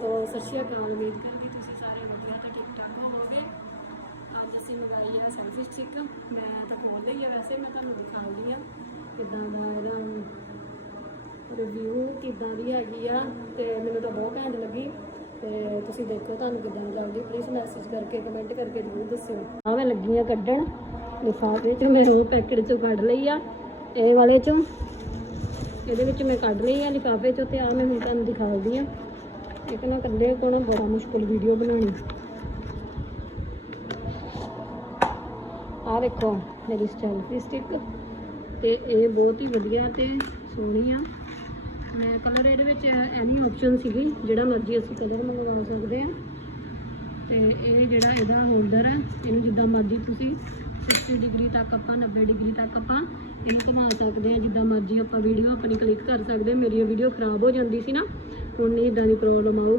ਸੋ ਸਤਿ ਸ਼੍ਰੀ ਅਕਾਲ, ਉਮੀਦ ਕਰਦੀ ਤੁਸੀਂ ਸਾਰੇ ਵਧੀਆ ਤੇ ਠੀਕ ਠਾਕ ਹੋਵੋਗੇ। ਅੱਜ ਅਸੀਂ ਮੰਗਾਈ ਹੈ ਸੈਲਫੀ ਸਟਿਕ ਮੈਂ ਤਾਂ ਖੋਲ ਲਈ ਹੈ ਵੈਸੇ, ਮੈਂ ਤੁਹਾਨੂੰ ਦਿਖਾਉਂਦੀ ਆ ਕਿਦਾਂ ਦਾ ਇਹਦਾ ਰਿਵਿਊ ਕਿਦਾਂ ਦੀ ਹੈਗੀ ਆ ਤੇ ਮੈਨੂੰ ਤਾਂ ਬਹੁਤ ਘੈਂਟ ਲੱਗੀ। ਤੇ ਤੁਸੀਂ ਦੇਖੋ ਤੁਹਾਨੂੰ ਕਿਦਾਂ ਦੀ ਲੱਗਦੀ ਪਲੀਜ਼ ਮੈਸੇਜ ਕਰਕੇ ਕਮੈਂਟ ਕਰਕੇ ਜ਼ਰੂਰ ਦੱਸਿਓ। ਆ ਮੈਂ ਲੱਗੀ ਆ ਕੱਢਣ, ਲਿਫਾਫੇ ਚ ਮੈਂ ਉਹ ਪੈਕਟ ਚੋਂ ਕੱਢ ਲਈ ਆ। ਇਹ ਵਾਲੇ ਚੋਂ, ਇਹਦੇ ਵਿੱਚ ਮੈਂ ਕੱਢ ਲਈ ਆ ਲਿਫਾਫੇ ਚੋਂ ਤੇ ਆ ਮੈਂ ਹੁਣ ਤੁਹਾਨੂੰ ਦਿਖਾਉਂਦੀ ਆ। ਇੱਕ ਨਾ ਇਕੱਲੇ ਕੋਲ ਬੜਾ ਮੁਸ਼ਕਲ ਵੀਡੀਓ ਬਣਾਉਣੀ। ਆ ਦੇਖੋ ਮੇਰੀ ਸਟੈਲਫੀ ਸਟਿਕ ਤੇ ਇਹ ਬਹੁਤ ਹੀ ਵਧੀਆ ਤੇ ਸੋਹਣੀ ਆ। ਮੈਂ ਕਲਰ ਇਹਦੇ ਵਿੱਚ ਐਨੀ ਆਪਸ਼ਨ ਸੀਗੀ, ਜਿਹੜਾ ਮਰਜ਼ੀ ਅਸੀਂ ਕਲਰ ਮੰਗਵਾ ਸਕਦੇ ਆ। ਤੇ ਇਹ ਜਿਹੜਾ ਇਹਦਾ ਹੋਲਡਰ ਹੈ ਇਹਨੂੰ ਜਿੱਦਾਂ ਮਰਜ਼ੀ ਤੁਸੀਂ 60 ਡਿਗਰੀ ਤੱਕ ਆਪਾਂ 90 ਡਿਗਰੀ ਤੱਕ ਆਪਾਂ ਇਹਨੂੰ ਘੁਮਾ ਸਕਦੇ ਆ। ਜਿੱਦਾਂ ਮਰਜ਼ੀ ਆਪਾਂ ਵੀਡੀਓ ਆਪਣੀ ਕਲਿੱਕ ਕਰ ਸਕਦੇ ਮੇਰੀ ਵੀਡੀਓ ਖਰਾਬ ਹੋ ਜਾਂਦੀ ਸੀ ਨਾ ਹੁਣ ਨਹੀਂ ਇਦਾਂ ਦੀ ਪ੍ਰੋਬਲਮ ਆਊਗੀ।